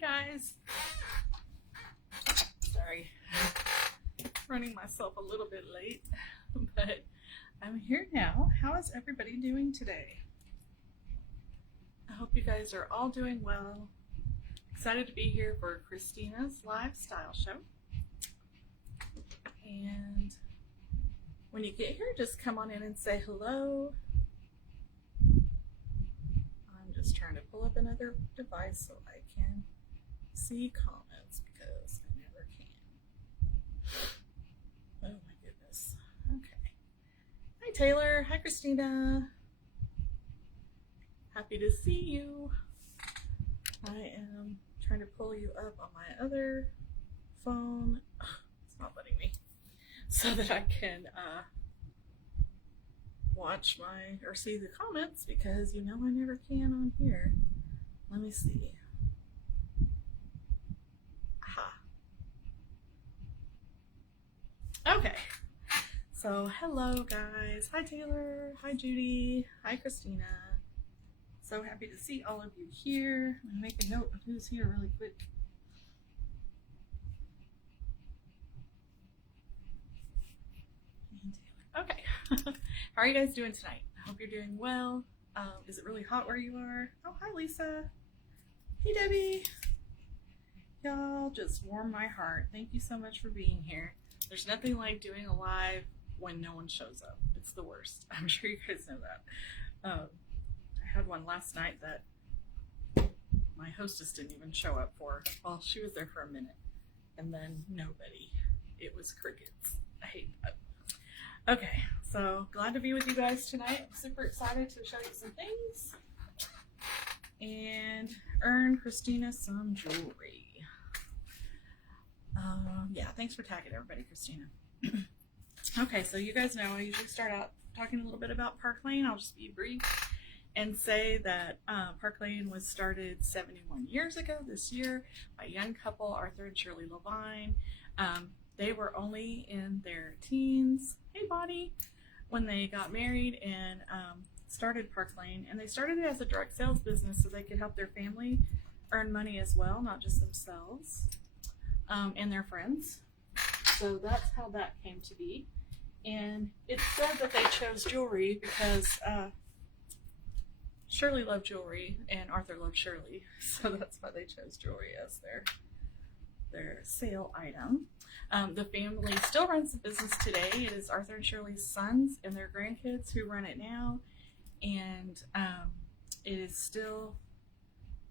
guys. Sorry, running myself a little bit late, but I'm here now. How is everybody doing today? I hope you guys are all doing well. Excited to be here for Christina's live style show. And when you get here, just come on in and say hello. I'm just trying to pull up another device so I can see comments because I never can. Oh my goodness. Okay. Hi Taylor. Hi Christina. Happy to see you. I am trying to pull you up on my other phone. It's not letting me. So that I can watch or see the comments because you know I never can on here. Let me see. Aha. Okay. So hello guys. Hi Taylor. Hi Judy. Hi Christina. So happy to see all of you here. I'm gonna make a note of who's here really quick. Okay. How are you guys doing tonight? I hope you're doing well. Is it really hot where you are? Oh, hi Lisa. Hey Debbie. Y'all just warm my heart. Thank you so much for being here. There's nothing like doing a live when no one shows up. It's the worst. I'm sure you guys know that. I had one last night that my hostess didn't even show up for. Well, she was there for a minute and then nobody. It was crickets. I hate that. Okay, so glad to be with you guys tonight. I'm super excited to show you some things and earn Christina some jewelry. Yeah, thanks for tagging everybody, Christina. Okay, so you guys know I usually start out talking a little bit about Park Lane. I'll just be brief and say that Park Lane was started 71 years ago this year by a young couple, Arthur and Shirley Levine. They were only in their teens, hey Bonnie, when they got married and started Park Lane. And they started it as a direct sales business so they could help their family earn money as well, not just themselves and their friends. So that's how that came to be. And it's said that they chose jewelry because Shirley loved jewelry and Arthur loved Shirley. So that's why they chose jewelry as their sale item. The family still runs the business today. It is Arthur and Shirley's sons and their grandkids who run it now. And it is still,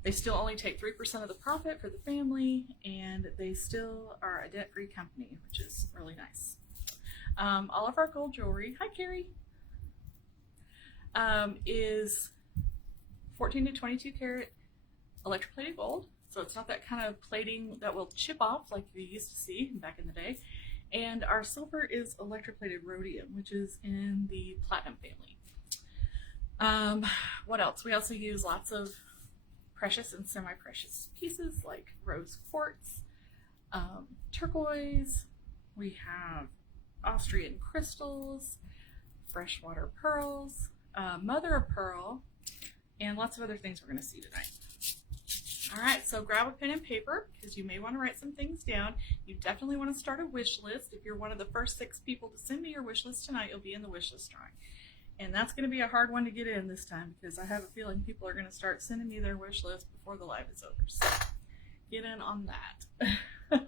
they still only take 3% of the profit for the family, and they still are a debt-free company, which is really nice. All of our gold jewelry, hi Carrie, is 14 to 22 karat electroplated gold. So it's not that kind of plating that will chip off like you used to see back in the day. And our silver is electroplated rhodium, which is in the platinum family. What else? We also use lots of precious and semi-precious pieces like rose quartz, turquoise. We have Austrian crystals, freshwater pearls, mother of pearl, and lots of other things we're going to see tonight. All right, so grab a pen and paper because you may want to write some things down. You definitely want to start a wish list. If you're one of the first 6 people to send me your wish list tonight, you'll be in the wish list drawing. And that's going to be a hard one to get in this time because I have a feeling people are going to start sending me their wish list before the live is over. So get in on that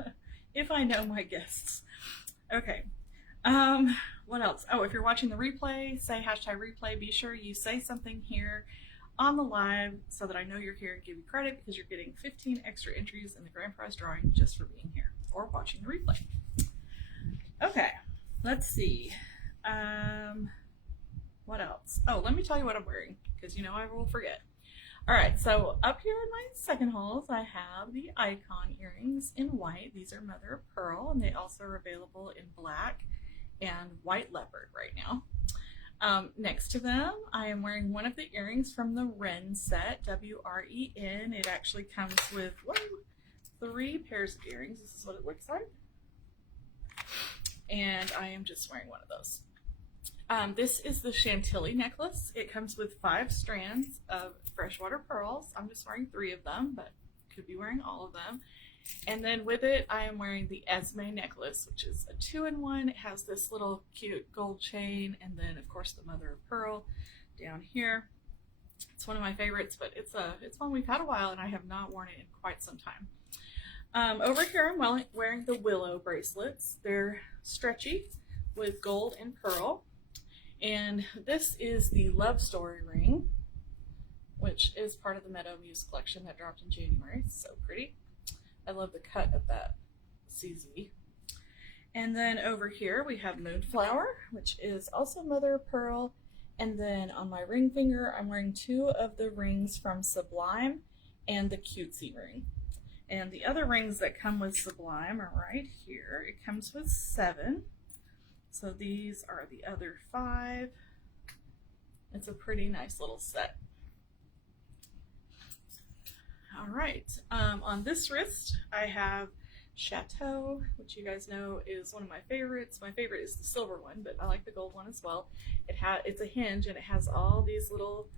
if I know my guests. Okay. What else? Oh, if you're watching the replay, say #replay. Be sure you say something here on the live so that I know you're here and give you credit because you're getting 15 extra entries in the grand prize drawing just for being here or watching the replay. Okay, let's see. What else? Oh, let me tell you what I'm wearing because you know I will forget. All right, so up here in my second holes, I have the Icon earrings in white. These are mother of pearl, and they also are available in black and white leopard right now. Next to them, I am wearing one of the earrings from the Wren set, W-R-E-N. It actually comes with 3 pairs of earrings. This is what it looks like. And I am just wearing one of those. This is the Chantilly necklace. It comes with 5 strands of freshwater pearls. I'm just wearing 3 of them, but could be wearing all of them. And then with it, I am wearing the Esme necklace, which is a 2-in-1. It has this little cute gold chain, and then of course the mother of pearl down here. It's one of my favorites, but it's one we've had a while, and I have not worn it in quite some time. Over here, I'm wearing the Willow bracelets. They're stretchy with gold and pearl, and this is the Love Story ring, which is part of the Meadow Muse collection that dropped in January. It's so pretty. I love the cut of that CZ. And then over here we have Moonflower, which is also mother of pearl. And then on my ring finger, I'm wearing 2 of the rings from Sublime and the Cutesy ring. And the other rings that come with Sublime are right here. It comes with 7. So these are the other 5. It's a pretty nice little set. All right, on this wrist, I have Chateau, which you guys know is one of my favorites. My favorite is the silver one, but I like the gold one as well. It's a hinge, and it has all these little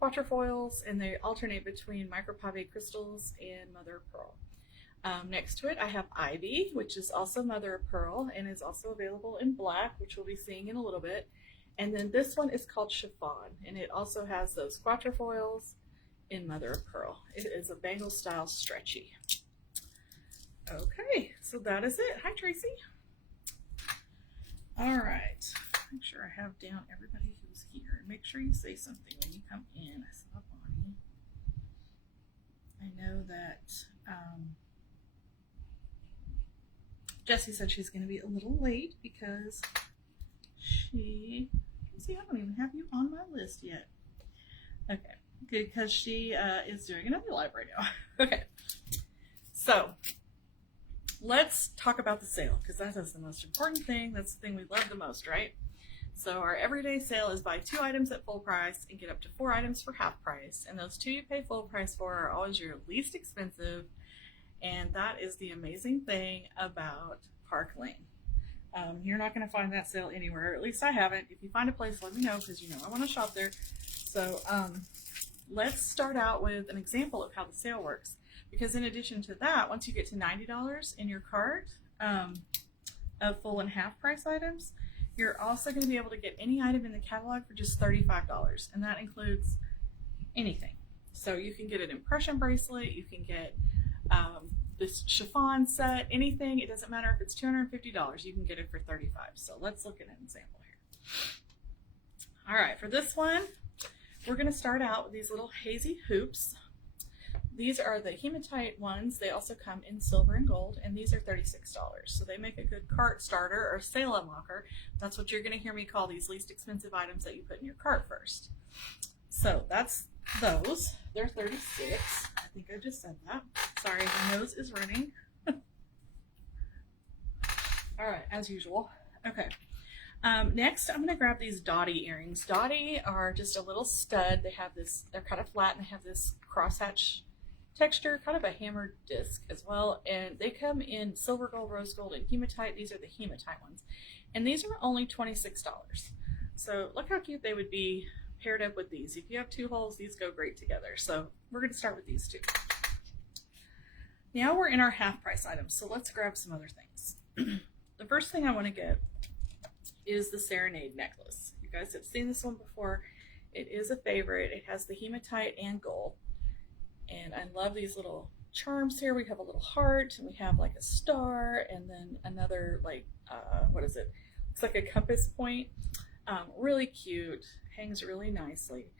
quatrefoils, and they alternate between micropave crystals and mother of pearl. Next to it, I have Ivy, which is also mother of pearl, and is also available in black, which we'll be seeing in a little bit. And then this one is called Chiffon, and it also has those quatrefoils in mother of pearl. It is a bangle style stretchy. Okay, so that is it. Hi, Tracy. All right, make sure I have down everybody who's here, and make sure you say something when you come in. I saw Bonnie. I know that Jessie said she's going to be a little late because see, I don't even have you on my list yet. Okay. Because she is doing another live right now. Okay, so let's talk about the sale, because that is the most important thing. That's the thing we love the most, right? So our everyday sale is buy 2 items at full price and get up to 4 items for half price. And those 2 you pay full price for are always your least expensive. And that is the amazing thing about Park Lane. You're not going to find that sale anywhere. At least I haven't. If you find a place, let me know, because you know I want to shop there. So let's start out with an example of how the sale works. Because in addition to that, once you get to $90 in your cart of full and half price items, you're also going to be able to get any item in the catalog for just $35. And that includes anything. So you can get an impression bracelet, you can get this chiffon set, anything. It doesn't matter if it's $250, you can get it for $35. So let's look at an example here. All right, for this one, we're going to start out with these little hazy hoops. These are the hematite ones. They also come in silver and gold, and these are $36. So they make a good cart starter or sale unlocker. That's what you're going to hear me call these least expensive items that you put in your cart first. So that's those. They're $36. I think I just said that. Sorry, my nose is running. All right, as usual. Okay. Next, I'm going to grab these Dottie earrings. Dottie are just a little stud. They have this, they're kind of flat, and they have this crosshatch texture, kind of a hammered disc as well. And they come in silver, gold, rose gold, and hematite. These are the hematite ones. And these are only $26. So look how cute they would be paired up with these. If you have 2 holes, these go great together. So we're going to start with these 2. Now we're in our half price items. So let's grab some other things. The first thing I want to get is the Serenade necklace. You guys have seen this one before. It is a favorite. It has the hematite and gold. And I love these little charms here. We have a little heart, and we have like a star, and then another like, what is it? It's like a compass point. Really cute, hangs really nicely.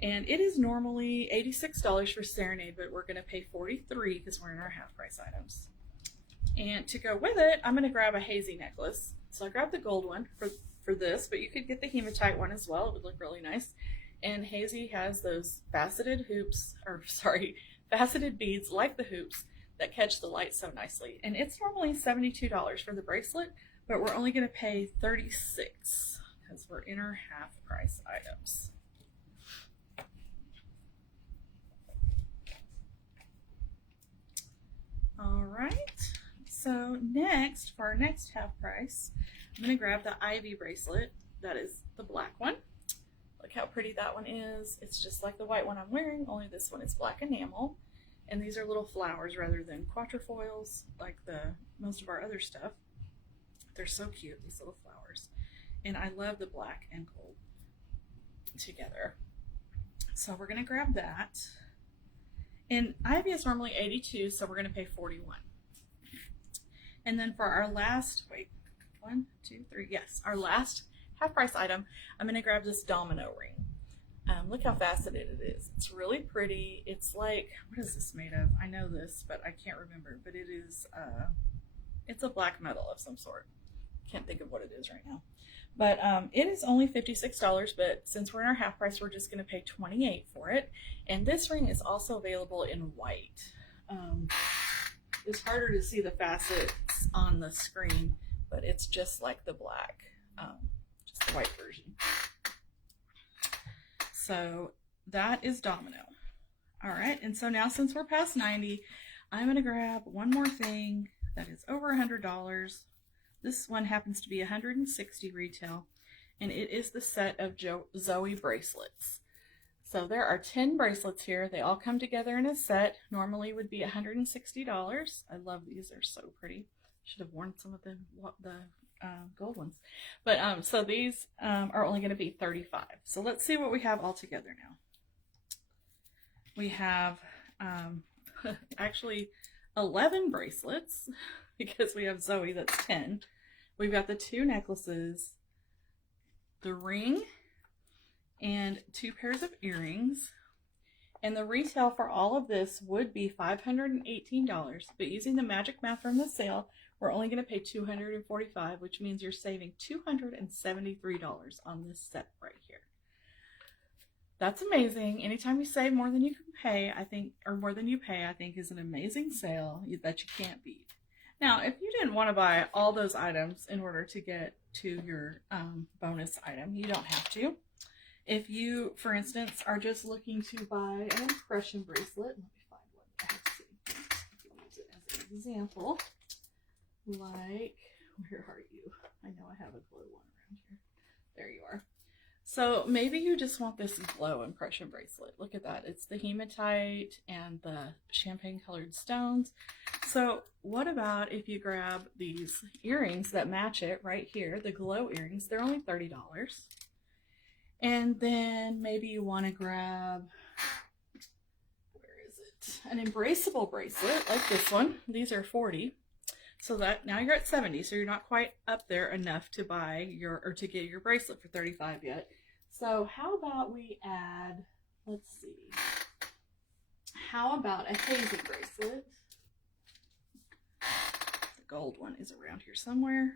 And it is normally $86 for Serenade, but we're gonna pay $43 because we're in our half price items. And to go with it, I'm gonna grab a hazy necklace. So I grabbed the gold one for this, but you could get the hematite one as well. It would look really nice. And hazy has those faceted hoops, or sorry, faceted beads like the hoops that catch the light so nicely. And it's normally $72 for the bracelet, but we're only going to pay $36 because we're in our half price items. All right, so next, for our next half price, I'm going to grab the Ivy bracelet. That is the black one. Look how pretty that one is. It's just like the white one I'm wearing, only this one is black enamel. And these are little flowers rather than quatrefoils like most of our other stuff. They're so cute, these little flowers. And I love the black and gold together. So we're gonna grab that. And Ivy is normally 82, so we're gonna pay 41. And then for our last, wait, 1, 2, 3, yes, our last half price item, I'm gonna grab this domino ring. Look how faceted it is. It's really pretty. It's like, what is this made of? I know this, but I can't remember, but it is, it's a black metal of some sort. Can't think of what it is right now. But it is only $56, but since we're in our half price, we're just gonna pay $28 for it. And this ring is also available in white. It's harder to see the facets on the screen, but it's just like the black, just the white version. So that is domino. All right, and so now since we're past 90, I'm gonna grab one more thing that is over $100. This one happens to be $160 retail, and it is the set of Zoe bracelets. So there are 10 bracelets here. They all come together in a set. Normally would be $160. I love these, they're so pretty. Should have worn some of the gold ones. But so these are only gonna be $35. So let's see what we have all together now. We have actually 11 bracelets because we have Zoe, that's 10. We've got the 2 necklaces, the ring, and 2 pairs of earrings. And the retail for all of this would be $518, but using the magic math from the sale, we're only going to pay $245, which means you're saving $273 on this set right here. That's amazing. Anytime you save more than you can pay, I think, or more than you pay, I think is an amazing sale that you can't beat. Now, if you didn't want to buy all those items in order to get to your bonus item, you don't have to. If you, for instance, are just looking to buy an impression bracelet, let me find one. Let's see. If you use it as an example, like, where are you? I know I have a glow one around here. There you are. So maybe you just want this glow impression bracelet. Look at that. It's the hematite and the champagne colored stones. So what about if you grab these earrings that match it right here, the glow earrings, they're only $30. And then maybe you want to grab, where is it? An embraceable bracelet like this one. These are $40. So that now you're at $70. So you're not quite up there enough to buy or to get your bracelet for $35 yet. So how about we add, let's see, how about a hazy bracelet? The gold one is around here somewhere.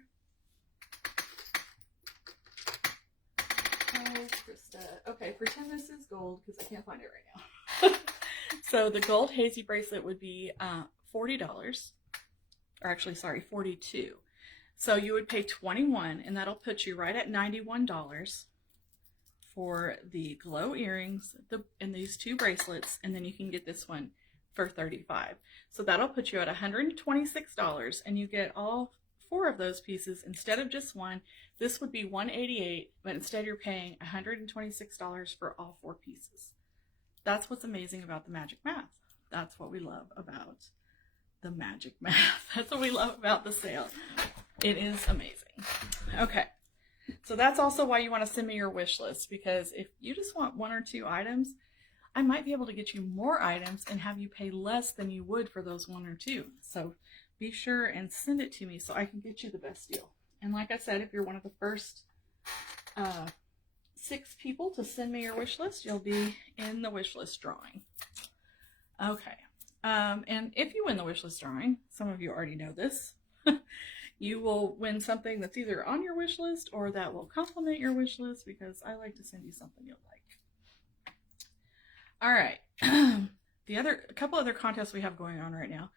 Oh, Krista. Okay, pretend this is gold because I can't find it right now. So the gold hazy bracelet would be $40, or actually, sorry, $42. So you would pay $21, and that'll put you right at $91 for the glow earrings and these 2 bracelets, and then you can get this one for $35. So that'll put you at $126, and you get all 4 of those pieces instead of just one. This would be $188, but instead you're paying $126 for all 4 pieces. That's what's amazing about the magic math. That's what we love about the magic math. That's what we love about the sale. It is amazing. Okay. So that's also why you want to send me your wish list, because if you just want 1 or 2 items, I might be able to get you more items and have you pay less than you would for those 1 or 2. So be sure and send it to me so I can get you the best deal. And like I said, if you're one of the first 6 people to send me your wish list, you'll be in the wish list drawing. Okay. And if you win the wish list drawing, some of you already know this, you will win something that's either on your wish list or that will complement your wish list, because I like to send you something you'll like. All right. A couple other contests we have going on right now.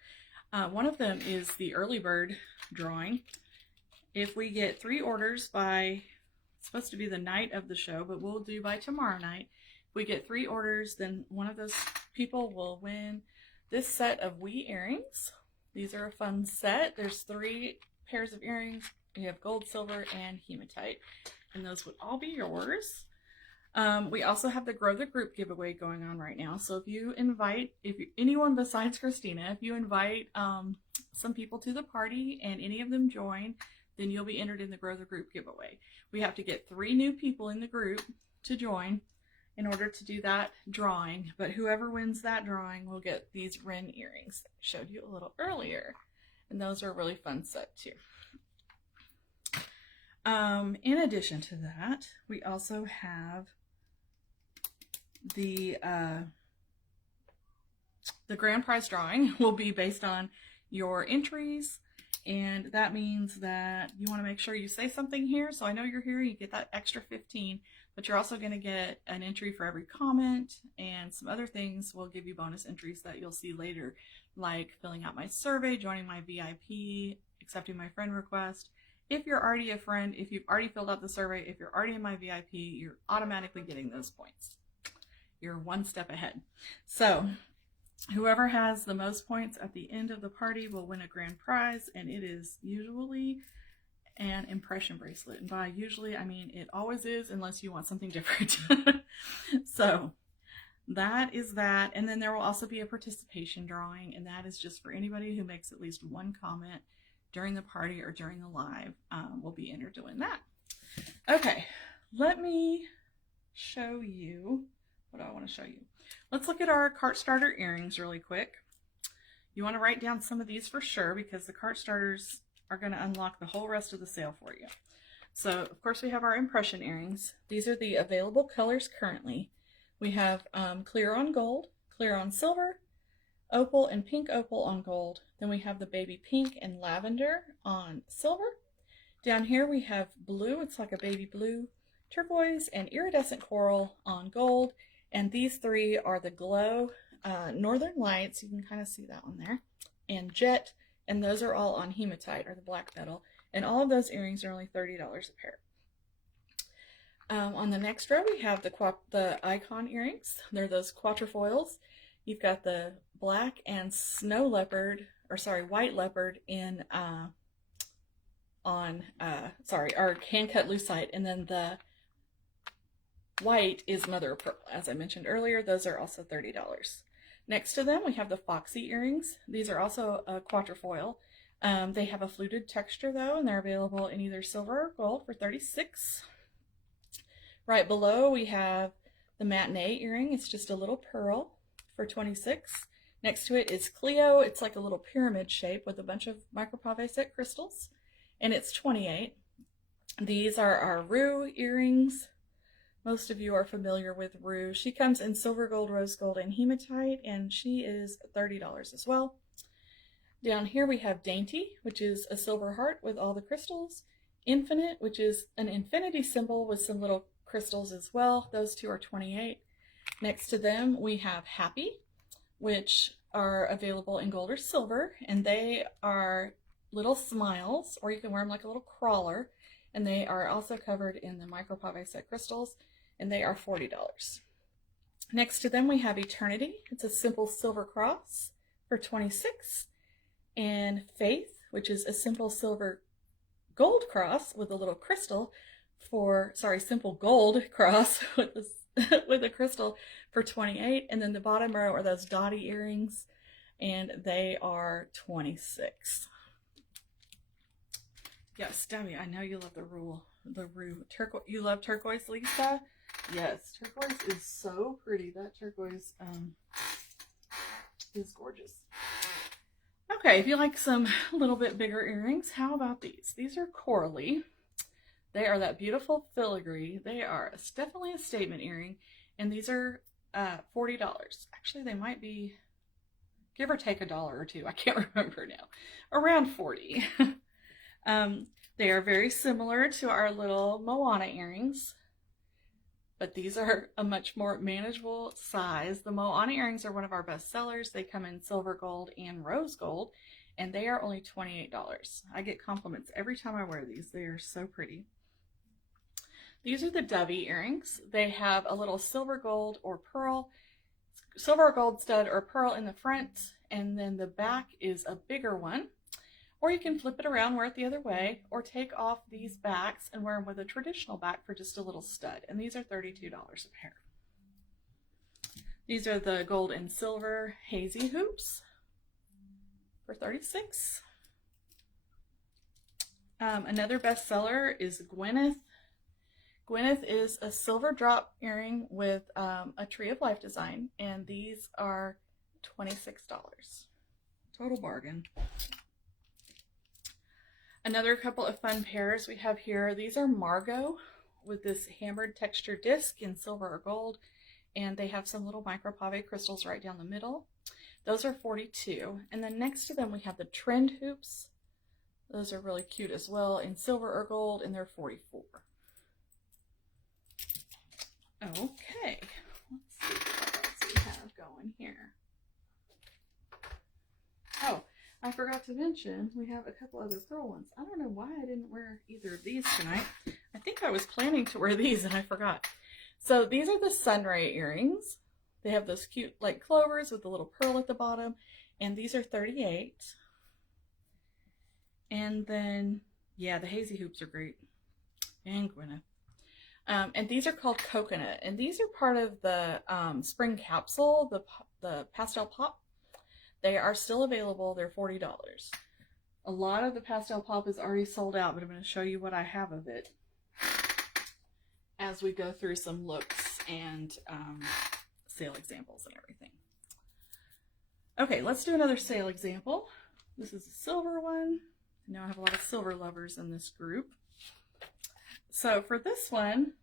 One of them is the early bird drawing. If we get 3 orders by, it's supposed to be the night of the show, but we'll do by tomorrow night. If we get 3 orders, then one of those people will win this set of Wee earrings. These are a fun set. There's 3 pairs of earrings. You have gold, silver, and hematite, and those would all be yours. We also have the Grow the Group giveaway going on right now. So if you invite, anyone besides Christina, if you invite some people to the party and any of them join, then you'll be entered in the Grow the Group giveaway. We have to get 3 new people in the group to join in order to do that drawing. But whoever wins that drawing will get these Wren earrings that I showed you a little earlier. And those are a really fun set too. In addition to that, we also have the grand prize drawing will be based on your entries, and that means that you want to make sure you say something here. So I know you're here, you get that extra 15, but you're also going to get an entry for every comment, and some other things will give you bonus entries that you'll see later, like filling out my survey, joining my VIP, accepting my friend request. If you're already a friend, if you've already filled out the survey, if you're already in my VIP, you're automatically getting those points. You're one step ahead. So whoever has the most points at the end of the party will win a grand prize, and it is usually an impression bracelet. And by usually, I mean it always is, unless you want something different. So that is that. And then there will also be a participation drawing, and that is just for anybody who makes at least one comment during the party or during the live. Will be entered to win that. Okay, let me show you what I want to show you. Let's look at our cart starter earrings really quick. You want to write down some of these for sure, because the cart starters are going to unlock the whole rest of the sale for you. So of course we have our impression earrings. These are the available colors currently. We have clear on gold, clear on silver, opal and pink opal on gold. Then we have the baby pink and lavender on silver. Down here we have blue, it's like a baby blue, turquoise, and iridescent coral on gold. And these 3 are the glow Northern Lights, you can kind of see that one there, and jet, and those are all on hematite, or the black metal. And all of those earrings are only $30 a pair. On the next row we have the icon earrings. They're those quatrefoils. You've got the black and snow leopard, or sorry, white leopard in our hand cut lucite, and then the white is mother of pearl. As I mentioned earlier, those are also $30. Next to them we have the foxy earrings. These are also a quatrefoil. They have a fluted texture though, and they're available in either silver or gold for $36. Right below we have the matinee earring. It's just a little pearl for $26. Next to it is Cleo. It's like a little pyramid shape with a bunch of micropave set crystals, and it's $28. These are our Rue earrings. Most of you are familiar with Rue. She comes in silver, gold, rose gold, and hematite, and she is $30 as well. Down here we have Dainty, which is a silver heart with all the crystals. Infinite, which is an infinity symbol with some little crystals as well. Those 2 are $28. Next to them we have Happy, which are available in gold or silver, and they are little smiles, or you can wear them like a little crawler, and they are also covered in the micropave set crystals, and they are $40. Next to them we have Eternity. It's a simple silver cross for $26, and Faith, which is a simple silver gold cross with a little crystal for, simple gold cross with a crystal for $28. And then the bottom row are those dotty earrings, and they are $26. Yes, Debbie, I know you love the Rue turquoise. You love turquoise, Lisa? Yes, turquoise is so pretty. That turquoise is gorgeous. Okay, if you like some a little bit bigger earrings, how about these? These are Coralie. They are that beautiful filigree. They are definitely a statement earring, and these are $40. Actually, they might be, give or take $1 or $2. I can't remember now. Around $40. They are very similar to our little Moana earrings, but these are a much more manageable size. The Moana earrings are one of our best sellers. They come in silver gold and rose gold, and they are only $28. I get compliments every time I wear these. They are so pretty. These are the Dovey earrings. They have a little silver gold or pearl, silver or gold stud or pearl in the front, and then the back is a bigger one Or you can flip it around, wear it the other way, or take off these backs and wear them with a traditional back for just a little stud. And these are $32 a pair. These are the gold and silver hazy hoops for $36. Another bestseller is Gwyneth. Gwyneth is a silver drop earring with a tree of life design, and these are $26. Total bargain. Another couple of fun pairs we have here. These are Margot with this hammered texture disc in silver or gold, and they have some little micro pave crystals right down the middle. Those are $42. And then next to them we have the Trend hoops. Those are really cute as well in silver or gold, and they're $44. Okay, let's see what else we have going here. Oh, I forgot to mention we have a couple other pearl ones. I don't know why I didn't wear either of these tonight. I think I was planning to wear these and I forgot. So these are the Sunray earrings. They have those cute like clovers with the little pearl at the bottom, and these are $38. And then, yeah, the hazy hoops are great. And Gwyneth. And these are called Coconut, and these are part of the spring capsule, the pastel pop. They are still available. They're $40. A lot of the pastel pop is already sold out, but I'm going to show you what I have of it as we go through some looks and sale examples and everything. Okay, let's do another sale example. This is a silver one. I know I have a lot of silver lovers in this group. So for this one,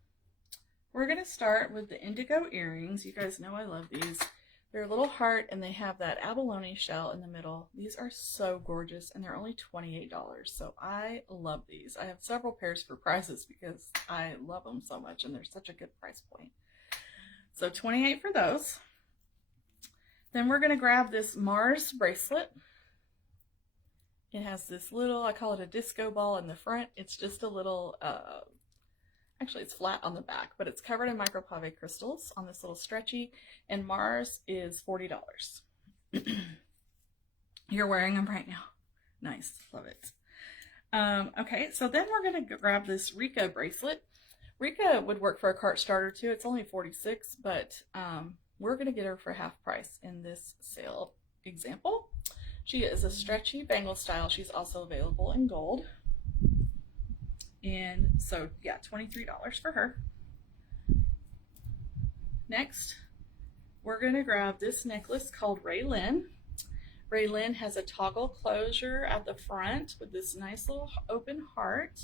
we're going to start with the indigo earrings. You guys know I love these. They're a little heart, and they have that abalone shell in the middle. These are so gorgeous, and they're only $28. So I love these. I have several pairs for prizes because I love them so much, and they're such a good price point. So $28 for those. Then we're going to grab this Mars bracelet. It has this little, I call it a disco ball in the front. It's just a little, actually it's flat on the back, but it's covered in micro pave crystals on this little stretchy, and Mars is $40. You're wearing them right now. Nice, love it. Okay, so then we're going to grab this Rika bracelet. Rika would work for a cart starter too. It's only $46, but we're going to get her for half price in this sale example. She is a stretchy bangle style. She's also available in gold. And so, yeah, $23 for her. Next, we're going to grab this necklace called Raylin. Raylin has a toggle closure at the front with this nice little open heart.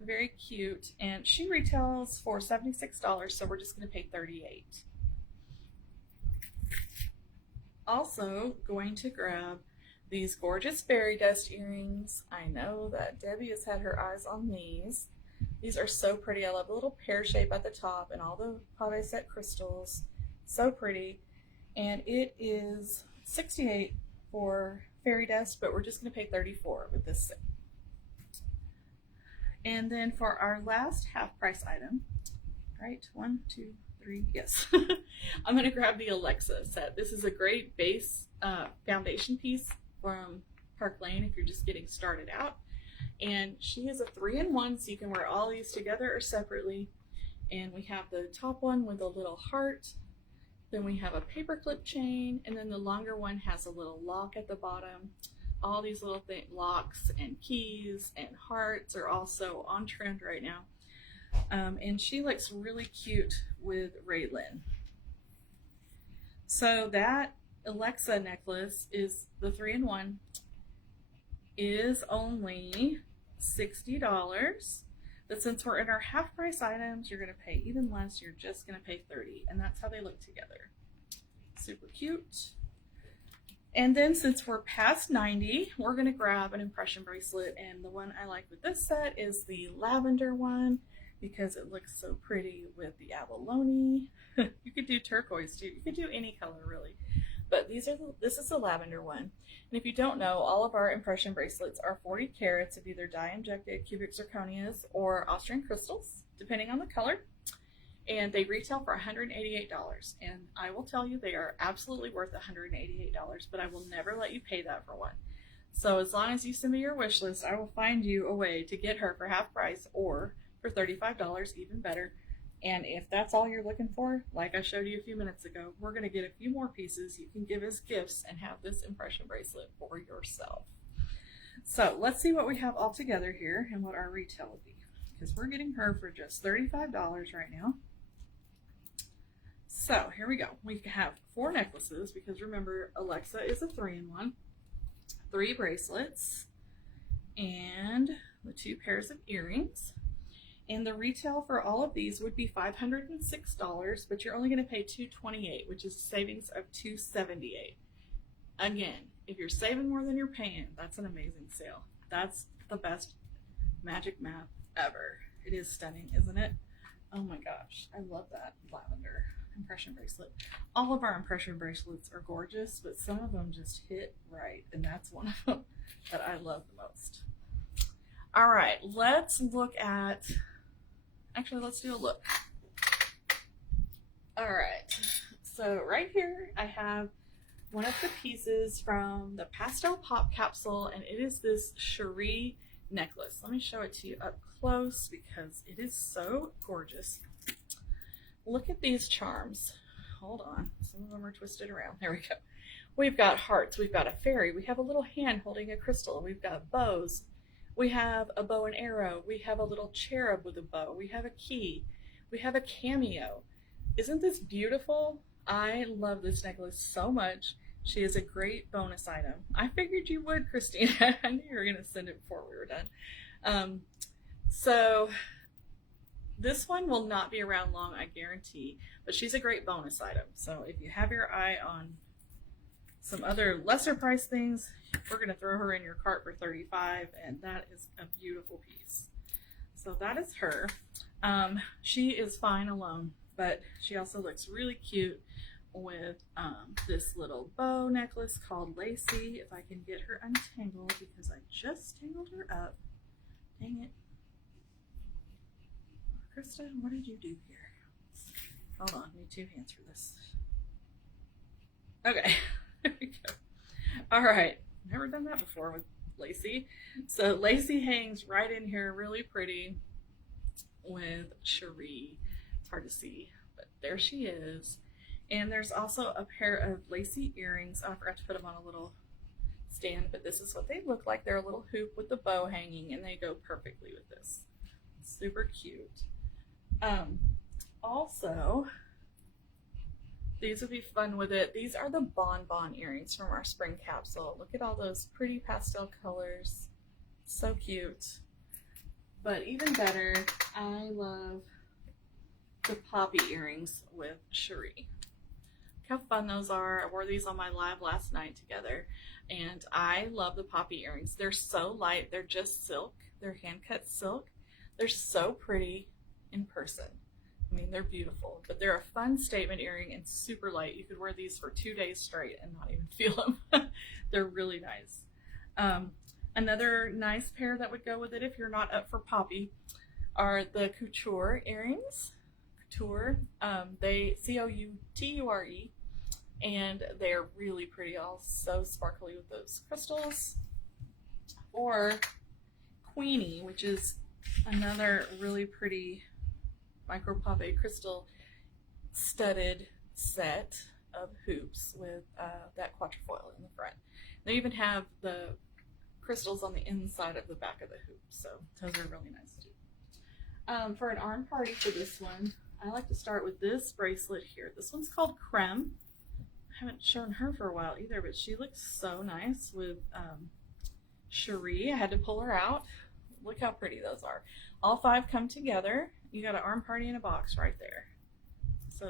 Very cute. And she retails for $76, so we're just going to pay $38. Also going to grab these gorgeous fairy dust earrings. I know that Debbie has had her eyes on these. These are so pretty. I love the little pear shape at the top and all the pave set crystals. So pretty. And it is $68 for fairy dust, but we're just going to pay $34 with this set. And then for our last half price item, right? 1, 2, 3, yes. I'm going to grab the Alexa set. This is a great base foundation piece from Park Lane if you're just getting started out. And she is a 3-in-1, so you can wear all these together or separately. And we have the top one with a little heart. Then we have a paperclip chain, and then the longer one has a little lock at the bottom. All these little locks and keys and hearts are also on trend right now. And she looks really cute with Raylin. So that Alexa necklace is the 3-in-1 is only $60. But since we're in our half price items, you're going to pay even less. You're just going to pay $30, and that's how they look together. Super cute. And then since we're past 90, we're going to grab an impression bracelet, and the one I like with this set is the lavender one because it looks so pretty with the abalone. You could do turquoise too. You could do any color really. But this is the lavender one. And if you don't know, all of our impression bracelets are 40 carats of either dye-injected cubic zirconias or Austrian crystals, depending on the color. And they retail for $188. And I will tell you, they are absolutely worth $188, but I will never let you pay that for one. So as long as you send me your wish list, I will find you a way to get her for half price or for $35, even better. And if that's all you're looking for, like I showed you a few minutes ago, we're going to get a few more pieces you can give as gifts and have this impression bracelet for yourself. So let's see what we have all together here and what our retail will be, because we're getting her for just $35 right now. So here we go. We have 4 necklaces, because remember, Alexa is a 3-in-1, 3 bracelets, and the 2 pairs of earrings. And the retail for all of these would be $506, but you're only going to pay $228, which is a savings of $278. Again, if you're saving more than you're paying, that's an amazing sale. That's the best magic math ever. It is stunning, isn't it? Oh my gosh, I love that lavender impression bracelet. All of our impression bracelets are gorgeous, but some of them just hit right, and that's one of them that I love the most. All right, let's look at, actually let's do a look. All right, so right here I have one of the pieces from the Pastel Pop Capsule, and it is this Cherie necklace. Let me show it to you up close because it is so gorgeous. Look at these charms. Hold on, some of them are twisted around. There we go. We've got hearts, we've got a fairy, we have a little hand holding a crystal, we've got bows, we have a bow and arrow, we have a little cherub with a bow, we have a key, we have a cameo. Isn't this beautiful? I love this necklace so much. She is a great bonus item. I figured you would, Christina. I knew you were going to send it before we were done. So this one will not be around long, I guarantee, but she's a great bonus item. So if you have your eye on some other lesser price things, we're going to throw her in your cart for $35, and that is a beautiful piece. So that is her. She is fine alone, but she also looks really cute with this little bow necklace called Lacey. If I can get her untangled, because I just tangled her up. Dang it. Krista, what did you do here? Hold on, I need 2 hands for this. Okay, there we go. All right, never done that before with Lacey. So Lacey hangs right in here, really pretty with Cherie. It's hard to see, but there she is. And there's also a pair of Lacey earrings. I forgot to put them on a little stand, but this is what they look like. They're a little hoop with the bow hanging, and they go perfectly with this. Super cute. Also, these would be fun with it. These are the Bonbon earrings from our spring capsule. Look at all those pretty pastel colors. So cute. But even better, I love the poppy earrings with Cherie. Look how fun those are. I wore these on my live last night together, and I love the poppy earrings. They're so light. They're just silk. They're hand-cut silk. They're so pretty in person. I mean, they're beautiful, but they're a fun statement earring and super light. You could wear these for 2 days straight and not even feel them. They're really nice. Another nice pair that would go with it if you're not up for poppy are the Couture earrings. Couture, they C-O-U-T-U-R-E, and they're really pretty, all so sparkly with those crystals. Or Queenie, which is another really pretty micro pave crystal studded set of hoops with that quatrefoil in the front. They even have the crystals on the inside of the back of the hoop, so those are really nice too. For an arm party for this one, I like to start with this bracelet here. This one's called Creme. I haven't shown her for a while either, but she looks so nice with Cherie. I had to pull her out. Look how pretty those are. All 5 come together. You got an arm party in a box right there.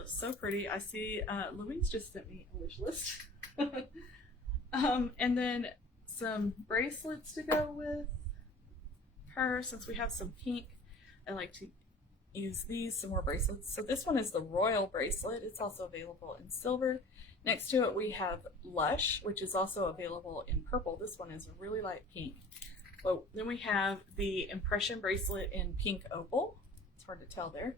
So pretty. I see Louise just sent me a wish list. And then some bracelets to go with her. Since we have some pink, I like to use these, some more bracelets. So this one is the Royal bracelet. It's also available in silver. Next to it we have Lush, which is also available in purple. This one is a really light pink. Well, then we have the Impression bracelet in pink opal. It's hard to tell there.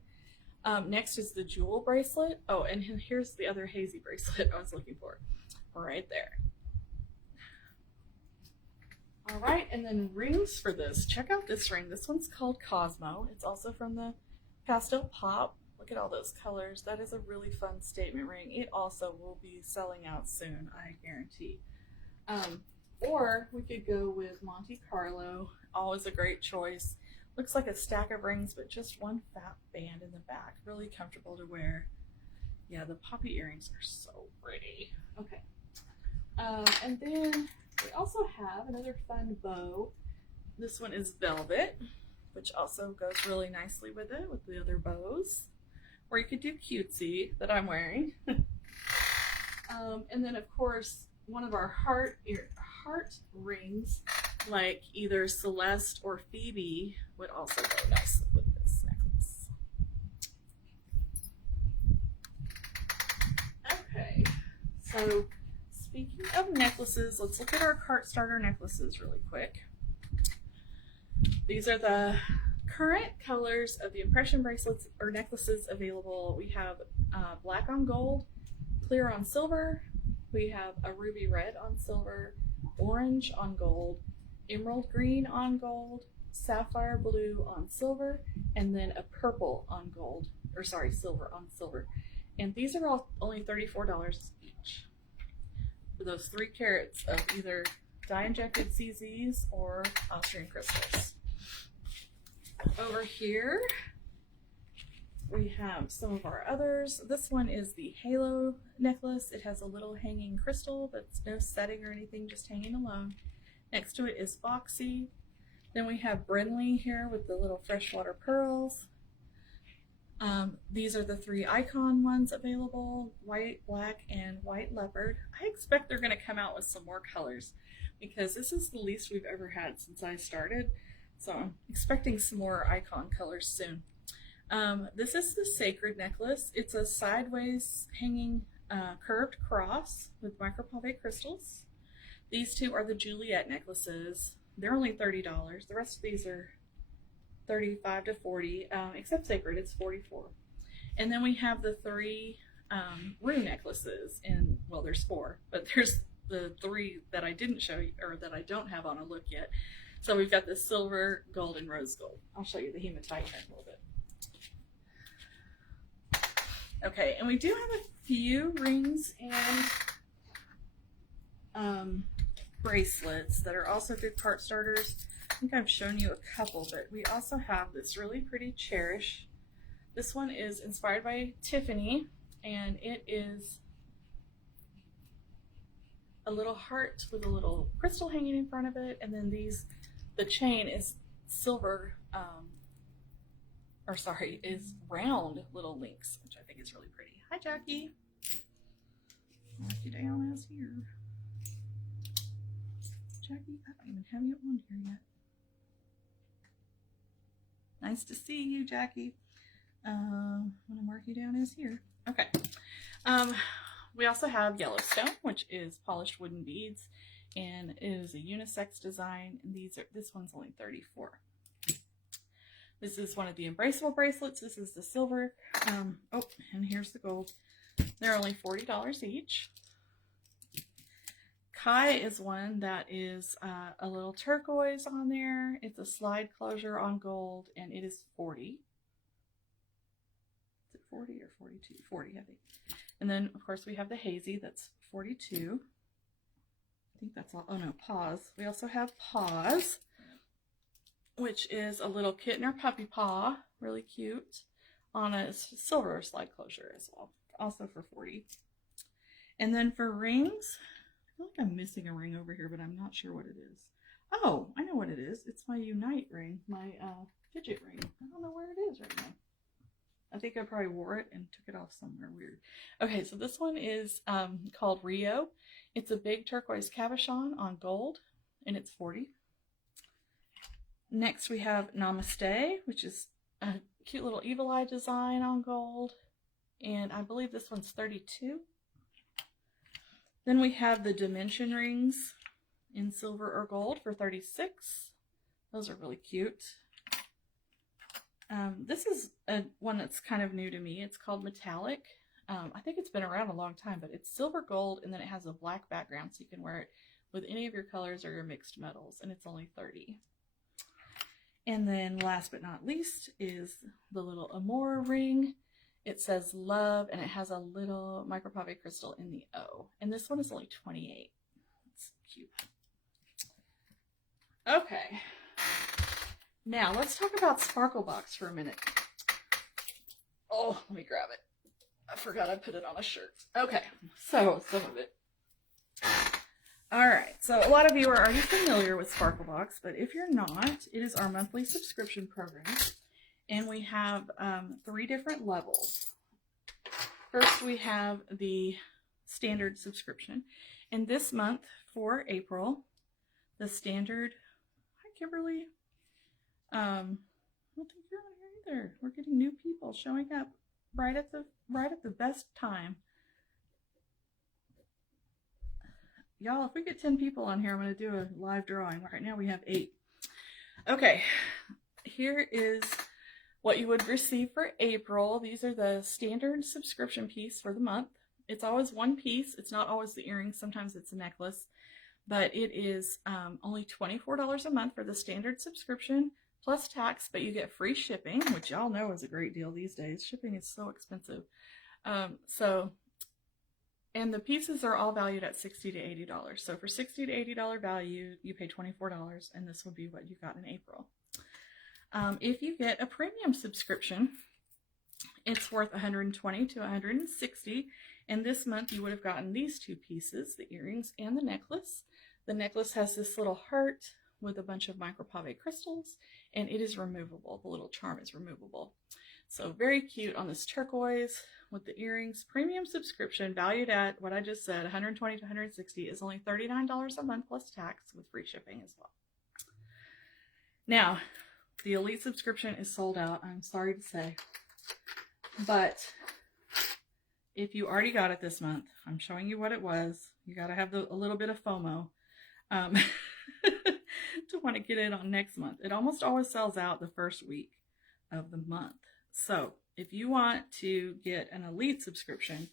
Next is the Jewel bracelet. Oh, and here's the other hazy bracelet I was looking for. Right there. All right, and then rings for this. Check out this ring. This one's called Cosmo. It's also from the Pastel Pop. Look at all those colors. That is a really fun statement ring. It also will be selling out soon, I guarantee. Or we could go with Monte Carlo. Always a great choice. Looks like a stack of rings, but just one fat band in the back. Really comfortable to wear. Yeah, the poppy earrings are so pretty. Okay. And then we also have another fun bow. This one is velvet, which also goes really nicely with it, with the other bows. Or you could do cutesy that I'm wearing. And then of course, one of our heart rings, like either Celeste or Phoebe, would also go nicely with this necklace. Okay, so speaking of necklaces, let's look at our cart starter necklaces really quick. These are the current colors of the impression bracelets or necklaces available. We have black on gold, clear on silver, we have a ruby red on silver, orange on gold, emerald green on gold, sapphire blue on silver, and then a purple on gold, or sorry, silver on silver. And these are all only $34 each for those 3 carats of either dye-injected CZs or Austrian crystals. Over here, we have some of our others. This one is the Halo necklace. It has a little hanging crystal that's no setting or anything, just hanging alone. Next to it is Foxy. Then we have Brinley here with the little freshwater pearls. These are the 3 icon ones available, white, black, and white leopard. I expect they're going to come out with some more colors because this is the least we've ever had since I started. So I'm expecting some more icon colors soon. This is the Sacred necklace. It's a sideways hanging curved cross with micropave crystals. These 2 are the Juliet necklaces. They're only $30. The rest of these are $35 to $40, except Sacred, it's $44. And then we have the 3 Rue necklaces, and well, there's 4, but there's the 3 that I didn't show you, or that I don't have on a look yet. So we've got the silver, gold, and rose gold. I'll show you the hematite here in a little bit. Okay, and we do have a few rings and bracelets that are also good cart starters. I think I've shown you a couple, but we also have this really pretty Cherish. This one is inspired by Tiffany, and it is a little heart with a little crystal hanging in front of it, and then the chain is silver, is round little links, which I think is really pretty. Hi, Jackie. Mark you down as here. Jackie, I don't even have you on here yet. Nice to see you, Jackie. I'm gonna mark you down as here. Okay. We also have Yellowstone, which is polished wooden beads, and it is a unisex design. And this one's only $34. This is one of the embraceable bracelets. This is the silver. Oh, and here's the gold. They're only $40 each. Kai is one that is a little turquoise on there. It's a slide closure on gold, and it is $40. Is it 40 or 42? 40, I think. And then, of course, we have the Hazy. That's $42. I think that's all. Oh, no, Paws. We also have Paws, which is a little kitten or puppy paw. Really cute. On a silver slide closure as well. Also for $40. And then for rings, I feel like I'm missing a ring over here, but I'm not sure what it is. Oh, I know what it is. It's my Unite ring, my fidget ring. I don't know where it is right now. I think I probably wore it and took it off somewhere weird. Okay, so this one is called Rio. It's a big turquoise cabochon on gold, and it's $40. Next we have Namaste, which is a cute little evil eye design on gold, and I believe this one's $32. Then we have the Dimension rings in silver or gold for $36. Those are really cute. This is one that's kind of new to me. It's called Metallic. I think it's been around a long time, but it's silver gold, and then it has a black background, so you can wear it with any of your colors or your mixed metals, and it's only $30. And then last but not least is the little Amor ring. It says love, and it has a little micropave crystal in the O. And this one is only $28. It's cute. Okay. Now let's talk about Sparklebox for a minute. Oh, let me grab it. I forgot I put it on a shirt. Okay, so some of it. All right, so a lot of you are already familiar with Sparklebox, but if you're not, it is our monthly subscription program, and we have 3 different levels. First, we have the standard subscription, and this month for April, the standard. Hi, Kimberly. I don't think you're on here either. We're getting new people showing up right at the best time. Y'all, if we get 10 people on here, I'm going to do a live drawing. Right now we have 8. Okay, here is what you would receive for April. These are the standard subscription piece for the month. It's always one piece. It's not always the earrings. Sometimes it's a necklace. But it is only $24 a month for the standard subscription plus tax, but you get free shipping, which y'all know is a great deal these days. Shipping is so expensive. And the pieces are all valued at $60 to $80. So for $60 to $80 value, you pay $24, and this would be what you got in April. If you get a premium subscription, it's worth $120 to $160, and this month you would have gotten these 2 pieces, the earrings and the necklace. The necklace has this little heart with a bunch of micropave crystals, and it is removable. The little charm is removable. So very cute on this turquoise with the earrings. Premium subscription valued at what I just said, $120 to $160, is only $39 a month plus tax with free shipping as well. Now, the Elite subscription is sold out, I'm sorry to say. But if you already got it this month, I'm showing you what it was. You got to have a little bit of FOMO to want to get it on next month. It almost always sells out the first week of the month. So if you want to get an Elite subscription,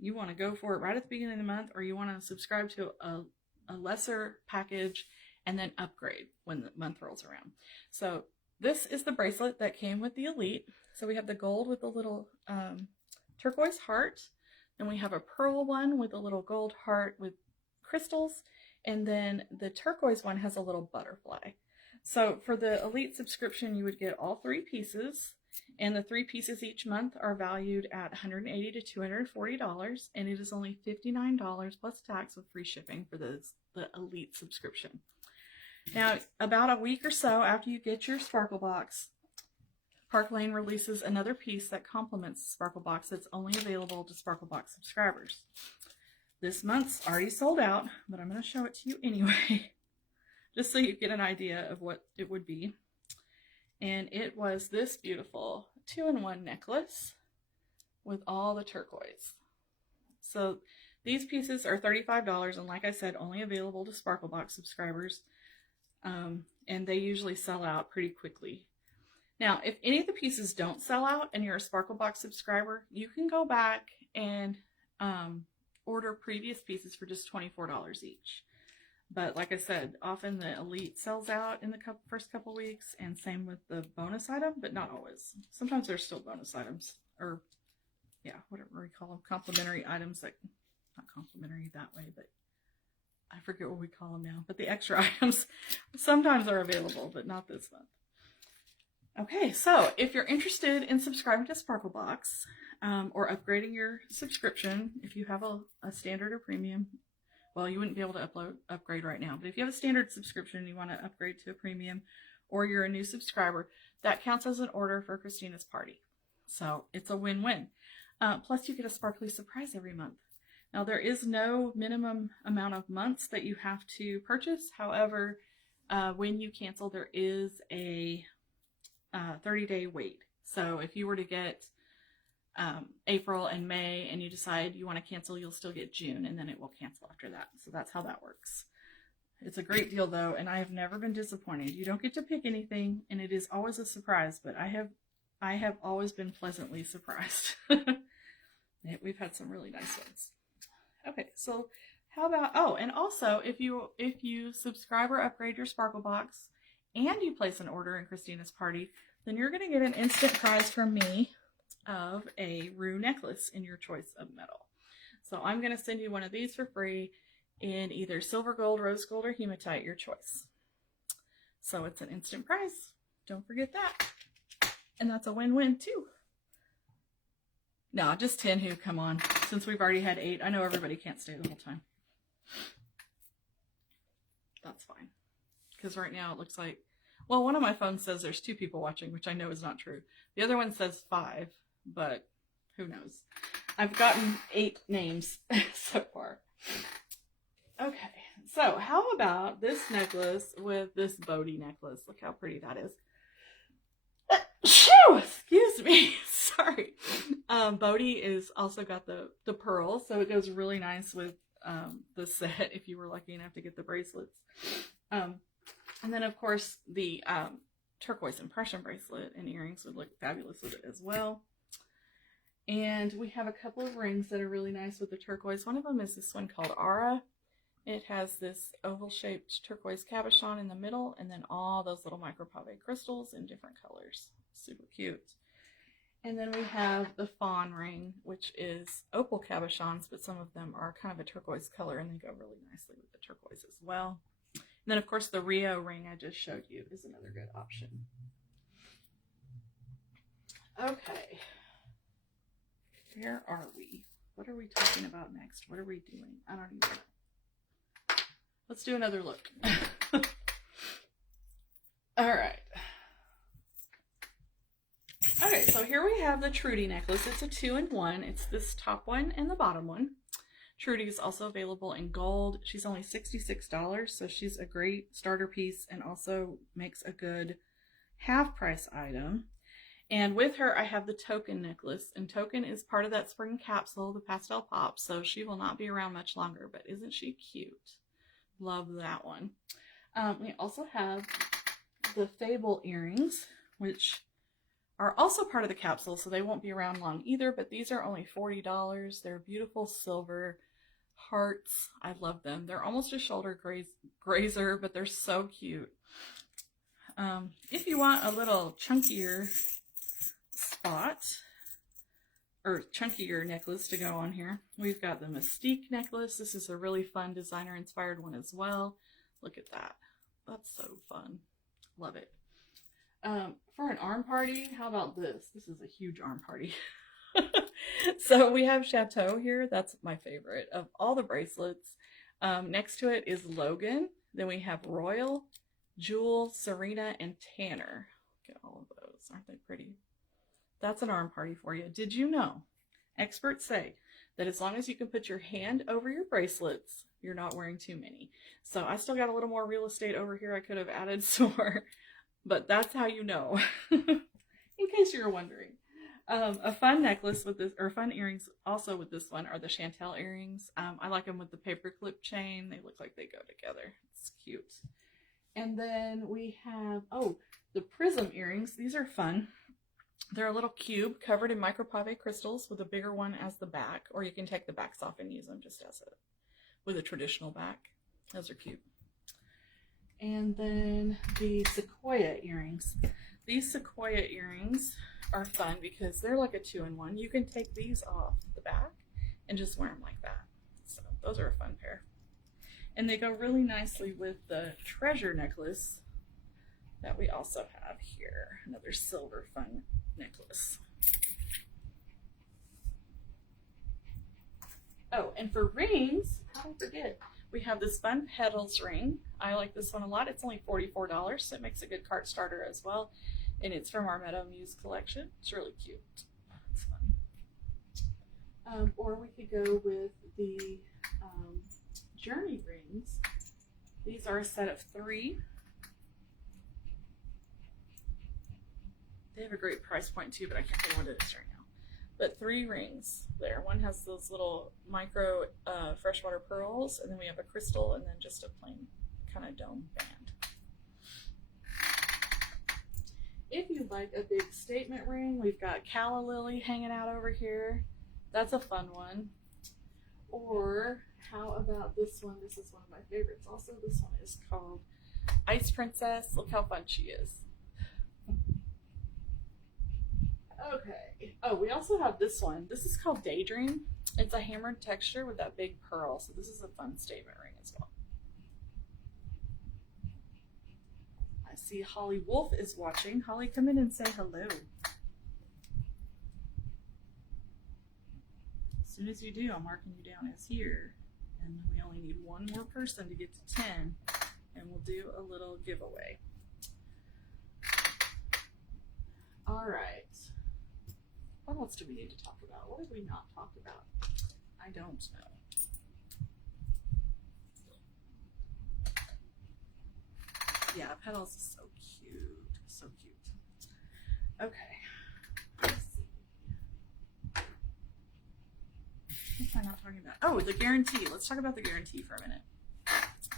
you want to go for it right at the beginning of the month, or you want to subscribe to a lesser package and then upgrade when the month rolls around. So this is the bracelet that came with the Elite. So we have the gold with the little turquoise heart. Then we have a pearl one with a little gold heart with crystals. And then the turquoise one has a little butterfly. So for the Elite subscription, you would get all 3 pieces. And the 3 pieces each month are valued at $180 to $240. And it is only $59 plus tax with free shipping for the Elite subscription. Now, about a week or so after you get your Sparklebox, Park Lane releases another piece that complements Sparklebox that's only available to Sparklebox subscribers. This month's already sold out, but I'm going to show it to you anyway, just so you get an idea of what it would be. And it was this beautiful 2-in-1 necklace with all the turquoise. So these pieces are $35, and like I said, only available to Sparklebox subscribers. And they usually sell out pretty quickly. Now, if any of the pieces don't sell out and you're a Sparklebox subscriber, you can go back and order previous pieces for just $24 each. But like I said, often the Elite sells out in the first couple weeks, and same with the bonus item, but not always. Sometimes there's still bonus items, or yeah, whatever we call them, complimentary items that, not complimentary that way, but I forget what we call them now, but the extra items sometimes are available, but not this month. Okay, so if you're interested in subscribing to Sparklebox or upgrading your subscription, if you have a standard or premium, well, you wouldn't be able to upgrade right now, but if you have a standard subscription and you want to upgrade to a premium, or you're a new subscriber, that counts as an order for Christina's party. So it's a win-win. Plus you get a sparkly surprise every month. Now there is no minimum amount of months that you have to purchase. However, when you cancel, there is a 30-day wait. So if you were to get April and May and you decide you want to cancel, you'll still get June, and then it will cancel after that. So that's how that works. It's a great deal though, and I have never been disappointed. You don't get to pick anything, and it is always a surprise, but I have always been pleasantly surprised. We've had some really nice ones. Okay, so How about, oh, and also if you subscribe or upgrade your Sparkle Box and you place an order in Christina's party, then you're going to get an instant prize from me of a Rue necklace in your choice of metal. So I'm going to send you one of these for free in either silver gold, rose gold, or hematite, your choice. So it's an instant prize. Don't forget that. And that's a win-win too. No, just 10 who come on. Since we've already had 8, I know everybody can't stay the whole time. That's fine. Because right now it looks like, well, one of my phones says there's 2 people watching, which I know is not true. The other one says 5, but who knows? I've gotten 8 names so far. Okay, so how about this necklace with this Bodhi necklace? Look how pretty that is. Shoo! Excuse me. Sorry. Bodhi is also got the pearl, so it goes really nice with the set if you were lucky enough to get the bracelets. And then, of course, the turquoise impression bracelet and earrings would look fabulous with it as well. And we have a couple of rings that are really nice with the turquoise. One of them is this one called Aura. It has this oval-shaped turquoise cabochon in the middle, and then all those little micropave crystals in different colors. Super cute. And then we have the fawn ring, which is opal cabochons, but some of them are kind of a turquoise color, and they go really nicely with the turquoise as well. And then, of course, the Rio ring I just showed you is another good option. Okay. Where are we? What are we talking about next? What are we doing? I don't even know. Let's do another look. All right. Okay, so here we have the Trudy necklace. It's a 2-in-1. It's this top one and the bottom one. Trudy is also available in gold. She's only $66, so she's a great starter piece and also makes a good half-price item. And with her, I have the Token necklace, and Token is part of that spring capsule, the Pastel Pop, so she will not be around much longer, but isn't she cute? Love that one. We also have the Fable earrings, which are also part of the capsule, so they won't be around long either, but these are only $40. They're beautiful silver hearts. I love them. They're almost a shoulder grazer, but they're so cute. If you want a little chunkier spot, or chunkier necklace to go on here, we've got the Mystique necklace. This is a really fun designer-inspired one as well. Look at that. That's so fun. Love it. For an arm party, how about this? This is a huge arm party. So we have Chateau here. That's my favorite of all the bracelets. Next to it is Logan. Then we have Royal, Jewel, Serena, and Tanner. Look at all of those. Aren't they pretty? That's an arm party for you. Did you know? Experts say that as long as you can put your hand over your bracelets, you're not wearing too many. So I still got a little more real estate over here. I could have added some more, but that's how you know, in case you're wondering. A fun necklace with this, or fun earrings also with this one, are the Chantel earrings. I like them with the paperclip chain. They look like they go together. It's cute. And then we have, oh, the prism earrings. These are fun. They're a little cube covered in micropave crystals with a bigger one as the back, or you can take the backs off and use them just as with a traditional back. Those are cute. And then the Sequoia earrings. These Sequoia earrings are fun because they're like a 2-in-1. You can take these off the back and just wear them like that. So those are a fun pair. And they go really nicely with the treasure necklace that we also have here. Another silver fun necklace. Oh, and for rings, how did I forget? We have this fun Petals ring. I like this one a lot. It's only $44, so it makes a good cart starter as well. And it's from our Meadow Muse collection. It's really cute. It's fun. Or we could go with the Journey rings. These are a set of 3. They have a great price point too, but I can't think of what it is right now. But 3 rings there. One has those little micro freshwater pearls, and then we have a crystal, and then just a plain kind of dome band. If you'd like a big statement ring, we've got Calla Lily hanging out over here. That's a fun one. Or how about this one? This is one of my favorites. Also, this one is called Ice Princess. Look how fun she is. Okay. Oh, we also have this one. This is called Daydream. It's a hammered texture with that big pearl. So this is a fun statement ring as well. I see Holly Wolf is watching. Holly, come in and say hello. As soon as you do, I'm marking you down as here. And we only need one more person to get to 10. And we'll do a little giveaway. All right. What else do we need to talk about? What did we not talk about? I don't know. Yeah, Petals is so cute. So cute. Okay. Let's see. What am I not talking about? Oh, the guarantee. Let's talk about the guarantee for a minute.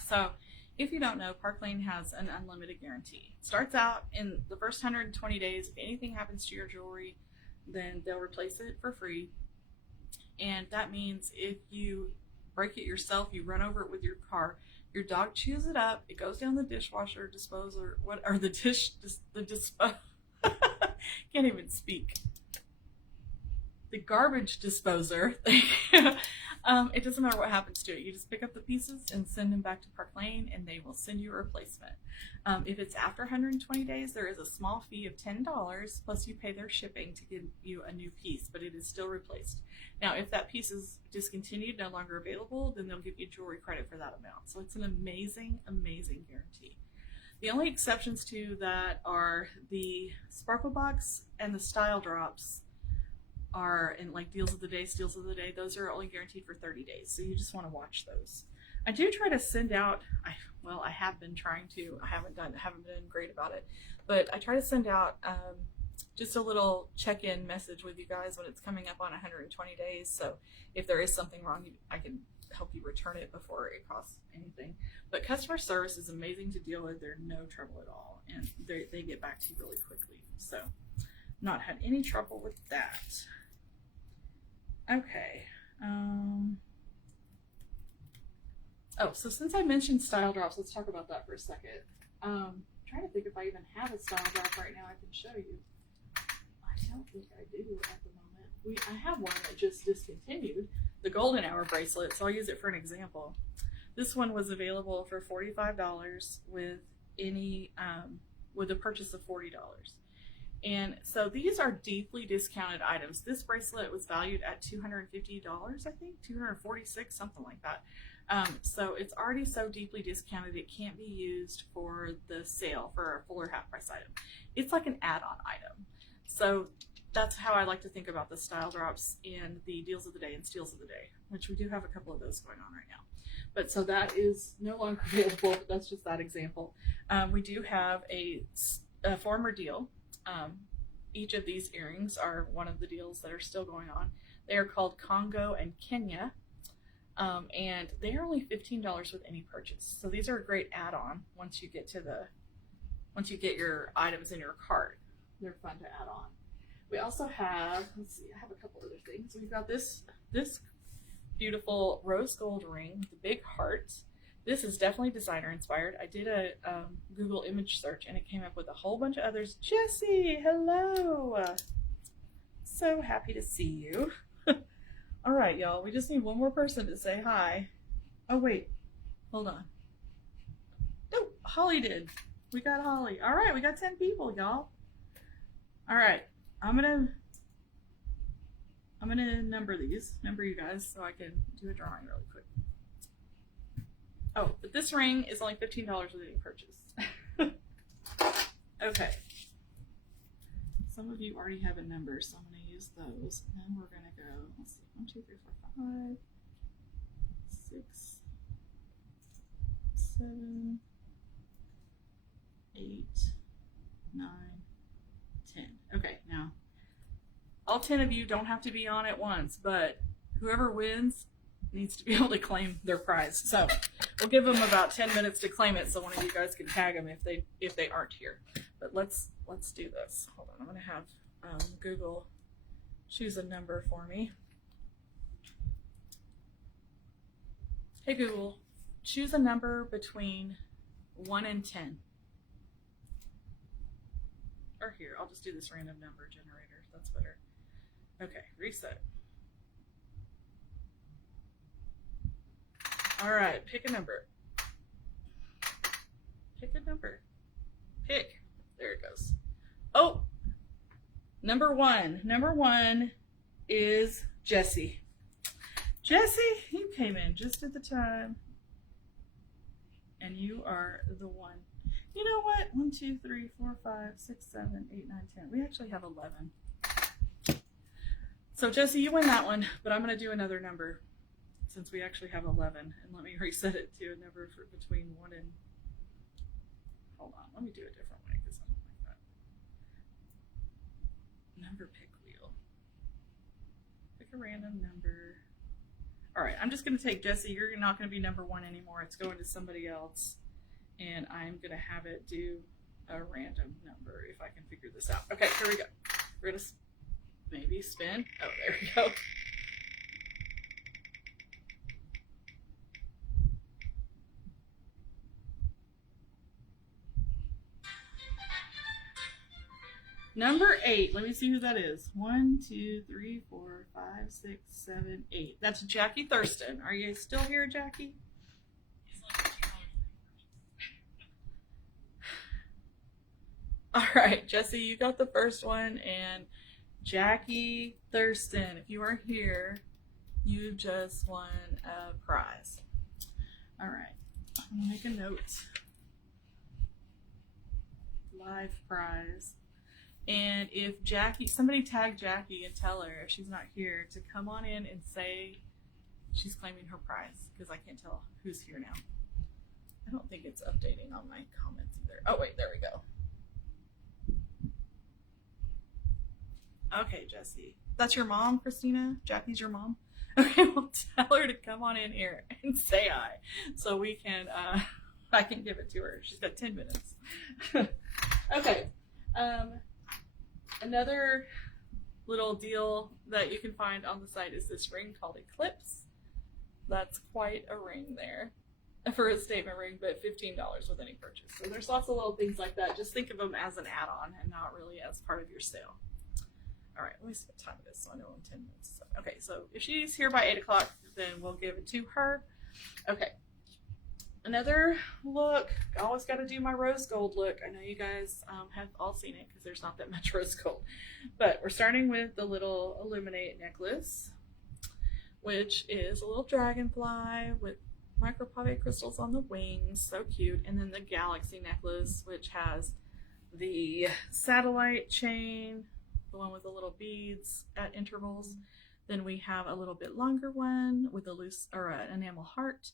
So, if you don't know, Park Lane has an unlimited guarantee. It starts out in the first 120 days. If anything happens to your jewelry, then they'll replace it for free. And that means if you break it yourself, you run over it with your car, your dog chews it up, it goes down the dishwasher disposer, can't even speak. The garbage disposer. It doesn't matter what happens to it. You just pick up the pieces and send them back to Park Lane, and they will send you a replacement. If it's after 120 days, there is a small fee of $10, plus you pay their shipping to give you a new piece, but it is still replaced. Now, if that piece is discontinued, no longer available, then they'll give you jewelry credit for that amount. So it's an amazing, amazing guarantee. The only exceptions to that are the Sparkle Box and the Style Drops are in like deals of the day, steals of the day. Those are only guaranteed for 30 days. So you just want to watch those. I do try to send out, I have been trying to, I haven't been great about it, but I try to send out just a little check-in message with you guys when it's coming up on 120 days. So if there is something wrong, I can help you return it before it costs anything. But customer service is amazing to deal with. They're no trouble at all. And they get back to you really quickly. So not had any trouble with that. Okay. Oh, so since I mentioned Style Drops, let's talk about that for a second. I'm trying to think if I even have a Style Drop right now I can show you. I don't think I do at the moment. I have one that just discontinued, the Golden Hour bracelet, so I'll use it for an example. This one was available for $45 with any with a purchase of $40. And so these are deeply discounted items. This bracelet was valued at $250, I think, $246, something like that. So it's already so deeply discounted it can't be used for the sale for a full or half price item. It's like an add-on item. So that's how I like to think about the Style Drops and the deals of the day and steals of the day, which we do have a couple of those going on right now. But so that is no longer available, but that's just that example. We do have a former deal. Each of these earrings are one of the deals that are still going on. They are called Congo and Kenya, and they are only $15 with any purchase. So these are a great add-on once you get your items in your cart. They're fun to add on. We also have, let's see, I have a couple other things. We've got this beautiful rose gold ring with the big heart. This is definitely designer inspired. I did a Google image search and it came up with a whole bunch of others. Jessie, hello. So happy to see you. All right, y'all, we just need one more person to say hi. Oh, wait, hold on. No, Holly did. We got Holly. All right, we got 10 people, y'all. All right, I'm gonna number you guys so I can do a drawing really quick. Oh, but this ring is only $15 with any purchase. Okay. Some of you already have a number, so I'm going to use those. And then we're going to go, let's see, 1, 2, 3, 4, 5, 6, 7, 8, 9, 10. Okay, now, all 10 of you don't have to be on at once, but whoever wins needs to be able to claim their prize. So we'll give them about 10 minutes to claim it so one of you guys can tag them if they aren't here. But let's do this. Hold on, I'm going to have Google choose a number for me. Hey Google, choose a number between 1 and 10. Or here, I'll just do this random number generator. That's better. Okay, reset. All right, pick a number. Pick a number. Pick. There it goes. Oh, number 1. Number 1 is Jesse. Jesse, you came in just at the time. And you are the one. You know what? 1, 2, 3, 4, 5, 6, 7, 8, 9, 10. We actually have 11. So Jesse, you win that one, but I'm going to do another number since we actually have 11. And let me reset it to a number for between 1 and... Hold on, let me do a different way because I don't like that. Number pick wheel. Pick a random number. All right, I'm just going to take Jesse. You're not going to be number 1 anymore. It's going to somebody else. And I'm going to have it do a random number if I can figure this out. Okay, here we go. We're going to maybe spin. Oh, there we go. Number 8. Let me see who that is. 1, 2, 3, 4, 5, 6, 7, 8. That's Jackie Thurston. Are you still here, Jackie? All right, Jesse, you got the first one, and Jackie Thurston, if you are here, you just won a prize. All right, I'm gonna make a note. Live prize. And if Jackie, somebody tag Jackie and tell her if she's not here to come on in and say she's claiming her prize, because I can't tell who's here now. I don't think it's updating on my comments either. Oh wait, there we go. Okay, Jesse. That's your mom, Christina? Jackie's your mom? Okay, well tell her to come on in here and say hi so we can, I can give it to her. She's got 10 minutes. Okay. Another little deal that you can find on the site is this ring called Eclipse. That's quite a ring there for a statement ring, but $15 with any purchase. So there's lots of little things like that. Just think of them as an add-on and not really as part of your sale. All right, let me see what time it is so I know in 10 minutes. Okay, so if she's here by 8 o'clock, then we'll give it to her. Okay. Another look. I always got to do my rose gold look. I know you guys have all seen it because there's not that much rose gold. But we're starting with the little Illuminate necklace, which is a little dragonfly with micropave crystals on the wings. So cute. And then the Galaxy necklace, which has the satellite chain, the one with the little beads at intervals. Then we have a little bit longer one with a loose or an enamel heart.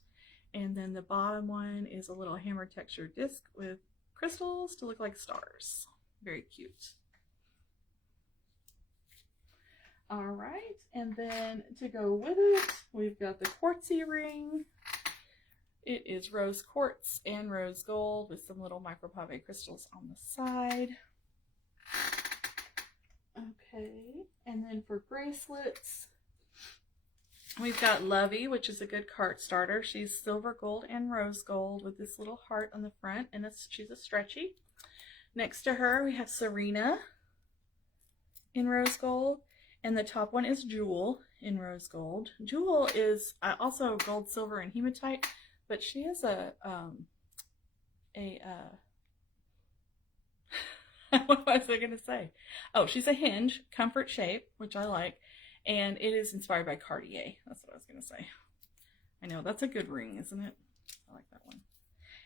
And then the bottom one is a little hammer texture disc with crystals to look like stars. Very cute. All right, and then to go with it, we've got the quartzy ring. It is rose quartz and rose gold with some little micropave crystals on the side. Okay, and then for bracelets, we've got Lovey, which is a good cart starter. She's silver gold and rose gold with this little heart on the front, and she's a stretchy. Next to her, we have Serena in rose gold, and the top one is Jewel in rose gold. Jewel is also gold, silver, and hematite, but she is what was I going to say? Oh, she's a hinge, comfort shape, which I like. And it is inspired by Cartier. That's what I was going to say. I know, that's a good ring, isn't it? I like that one.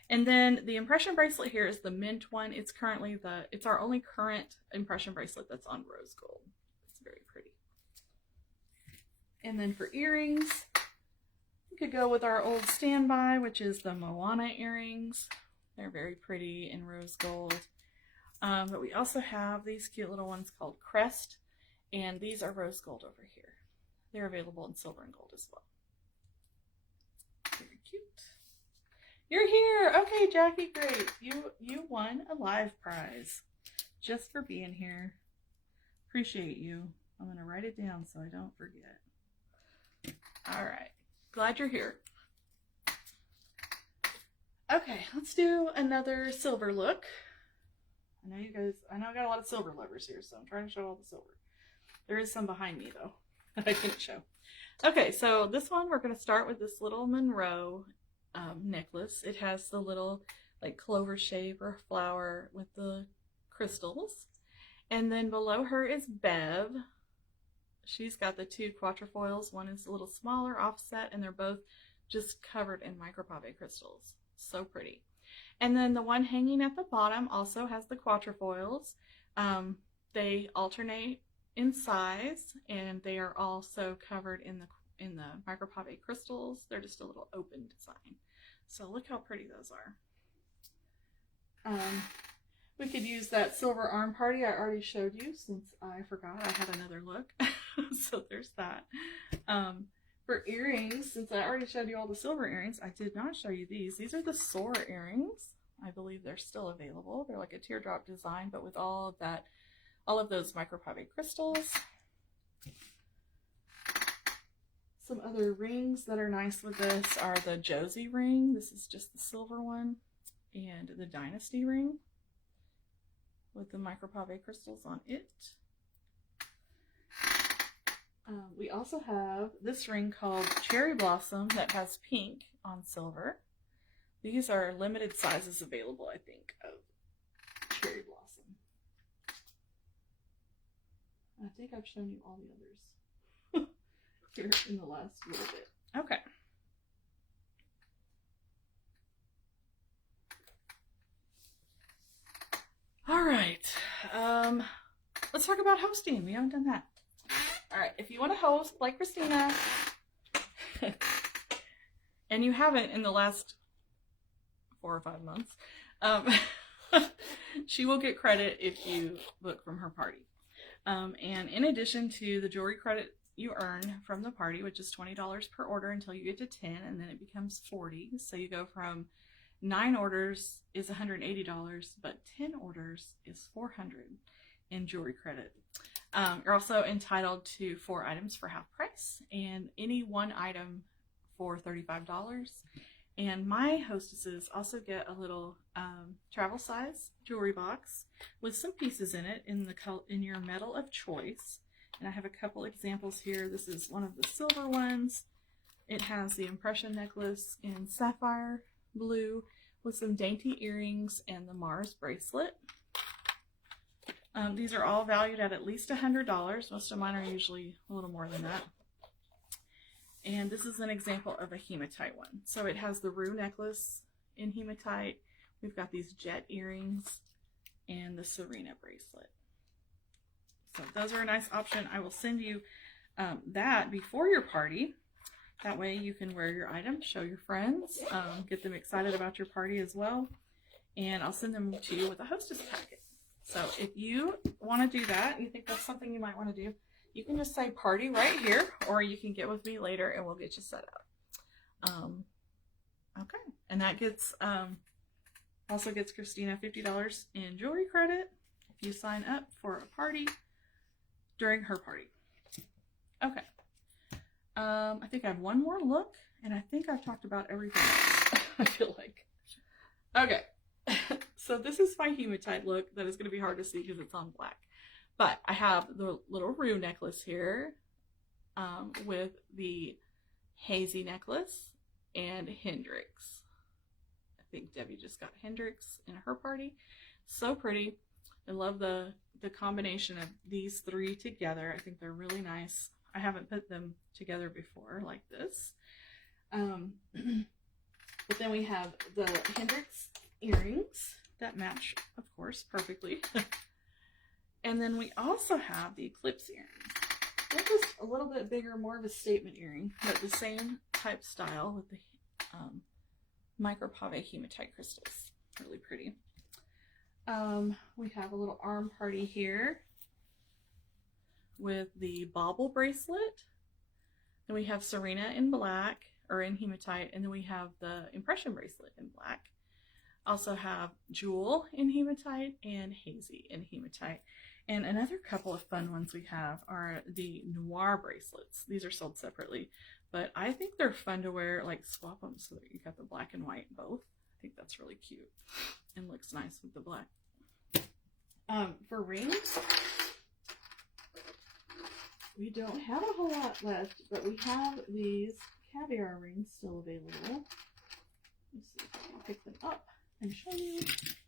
And then the impression bracelet here is the mint one. It's currently it's our only current impression bracelet that's on rose gold. It's very pretty. And then for earrings, we could go with our old standby, which is the Moana earrings. They're very pretty in rose gold. But we also have these cute little ones called Crest, and these are rose gold over here. They're available in silver and gold as well. Very cute. You're here. Okay, Jackie, great. You won a live prize just for being here. Appreciate you. I'm going to write it down so I don't forget. All right. Glad you're here. Okay, let's do another silver look. I know I got a lot of silver lovers here, so I'm trying to show all the silver. There is some behind me though that I didn't show. Okay, so this one we're going to start with this little Monroe necklace. It has the little like clover shape or flower with the crystals. And then below her is Bev. She's got the two quatrefoils. One is a little smaller offset, and they're both just covered in micropave crystals. So pretty. And then the one hanging at the bottom also has the quatrefoils. They alternate in size, and they are also covered in the micropave crystals. They're just a little open design. So look how pretty those are. We could use that silver arm party I already showed you, since I forgot I had another look. So there's that. For earrings, since I already showed you all the silver earrings, I did not show you these. These are the Soar earrings. I believe they're still available. They're like a teardrop design, but with all of those micropave crystals. Some other rings that are nice with this are the Josie ring. This is just the silver one. And the Dynasty ring with the micropave crystals on it. We also have this ring called Cherry Blossom that has pink on silver. These are limited sizes available, I think, of Cherry Blossom. I think I've shown you all the others here in the last little bit. Okay. All right. Let's talk about hosting. We haven't done that. All right, if you want to host like Christina, and you haven't in the last 4 or 5 months, she will get credit if you book from her party. And in addition to the jewelry credit you earn from the party, which is $20 per order until you get to 10, and then it becomes 40. So you go from 9 orders is $180, but 10 orders is $400 in jewelry credit. You're also entitled to 4 items for half price and any 1 item for $35. And my hostesses also get a little travel size jewelry box with some pieces in it in your metal of choice. And I have a couple examples here. This is one of the silver ones. It has the impression necklace in sapphire blue with some dainty earrings and the Mars bracelet. These are all valued at least $100. Most of mine are usually a little more than that. And this is an example of a hematite one. So it has the Rue necklace in hematite. We've got these jet earrings and the Serena bracelet. So those are a nice option. I will send you that before your party. That way you can wear your item, show your friends, get them excited about your party as well. And I'll send them to you with a hostess packet. So if you want to do that, you think that's something you might want to do, you can just say party right here, or you can get with me later and we'll get you set up. Okay, and that gets also gets Christina $50 in jewelry credit if you sign up for a party during her party. Okay, I think I have one more look, and I think I've talked about everything else. I feel like. Okay. So this is my hematite look that is going to be hard to see because it's on black. But I have the little Rue necklace here with the Hazy necklace and Hendrix. I think Debbie just got Hendrix in her party. So pretty. I love the combination of these 3 together. I think they're really nice. I haven't put them together before like this. But then we have the Hendrix earrings that match, of course, perfectly. And then we also have the Eclipse earrings. They're just a little bit bigger, more of a statement earring, but the same type style with the micropave hematite crystals. Really pretty. We have a little arm party here with the bauble bracelet. Then we have Serena in black, or in hematite, and then we have the impression bracelet in black. Also have Jewel in hematite and Hazy in hematite. And another couple of fun ones we have are the Noir bracelets. These are sold separately, but I think they're fun to wear, like swap them so that you got the black and white both. think that's really cute and looks nice with the black. For rings, we don't have a whole lot left, but we have these caviar rings still available. Let's see if I can pick them up and show you.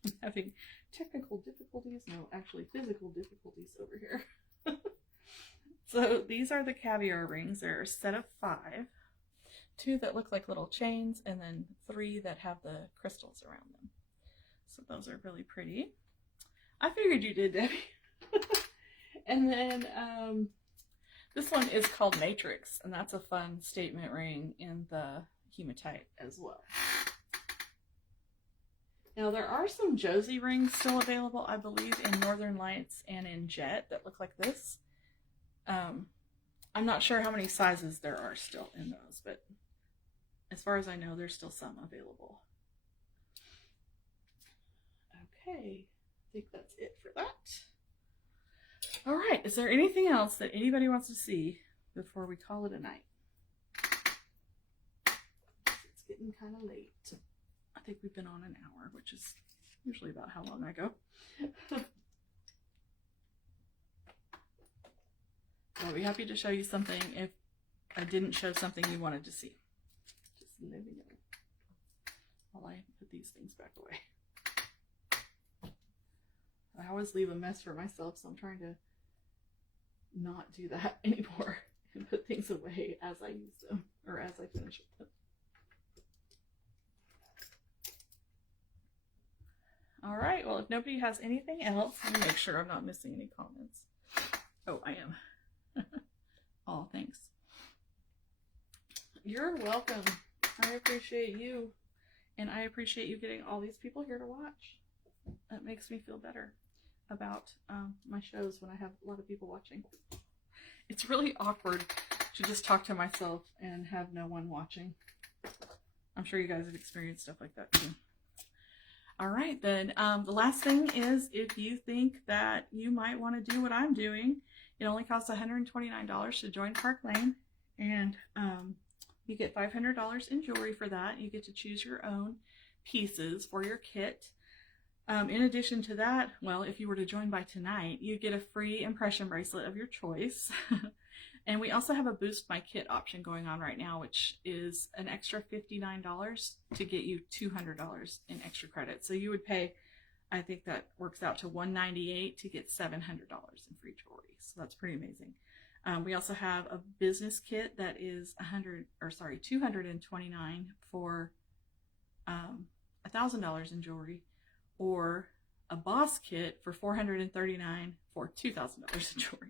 I'm having technical difficulties. No, actually physical difficulties over here. So these are the caviar rings. They're a set of 5. 2 that look like little chains, and then 3 that have the crystals around them. So those are really pretty. I figured you did, Debbie. And then this one is called Matrix, and that's a fun statement ring in the hematite as well. Now there are some Josie rings still available, I believe, in Northern Lights and in Jet that look like this. I'm not sure how many sizes there are still in those, but as far as I know, there's still some available. Okay, I think that's it for that. All right, is there anything else that anybody wants to see before we call it a night? It's getting kind of late. I think we've been on an hour, which is usually about how long I go. I'll be happy to show you something if I didn't show something you wanted to see. Just let me know while I put these things back away. I always leave a mess for myself, so I'm trying to not do that anymore and put things away as I use them or as I finish with them. All right, well, if nobody has anything else, let me make sure I'm not missing any comments. Oh, I am. Oh, thanks. You're welcome. I appreciate you, and I appreciate you getting all these people here to watch. That makes me feel better about my shows when I have a lot of people watching. It's really awkward to just talk to myself and have no one watching. I'm sure you guys have experienced stuff like that too. All right, then the last thing is, if you think that you might want to do what I'm doing, it only costs $129 to join Park Lane, and you get $500 in jewelry for that. You get to choose your own pieces for your kit. In addition to that, well, if you were to join by tonight, you get a free impression bracelet of your choice. And we also have a Boost My Kit option going on right now, which is an extra $59 to get you $200 in extra credit. So you would pay, I think that works out to $198 to get $700 in free jewelry. So that's pretty amazing. We also have a business kit that is $229 for $1,000 in jewelry, or a boss kit for $439 for $2,000 in jewelry.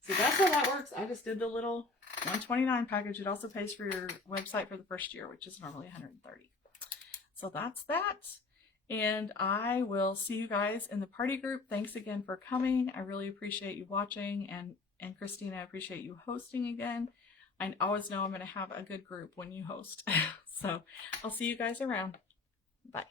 So that's how that works. I just did the little $129 package. It also pays for your website for the first year, which is normally $130. So that's that. And I will see you guys in the party group. Thanks again for coming. I really appreciate you watching. And Christina, I appreciate you hosting again. I always know I'm going to have a good group when you host. So I'll see you guys around. Bye.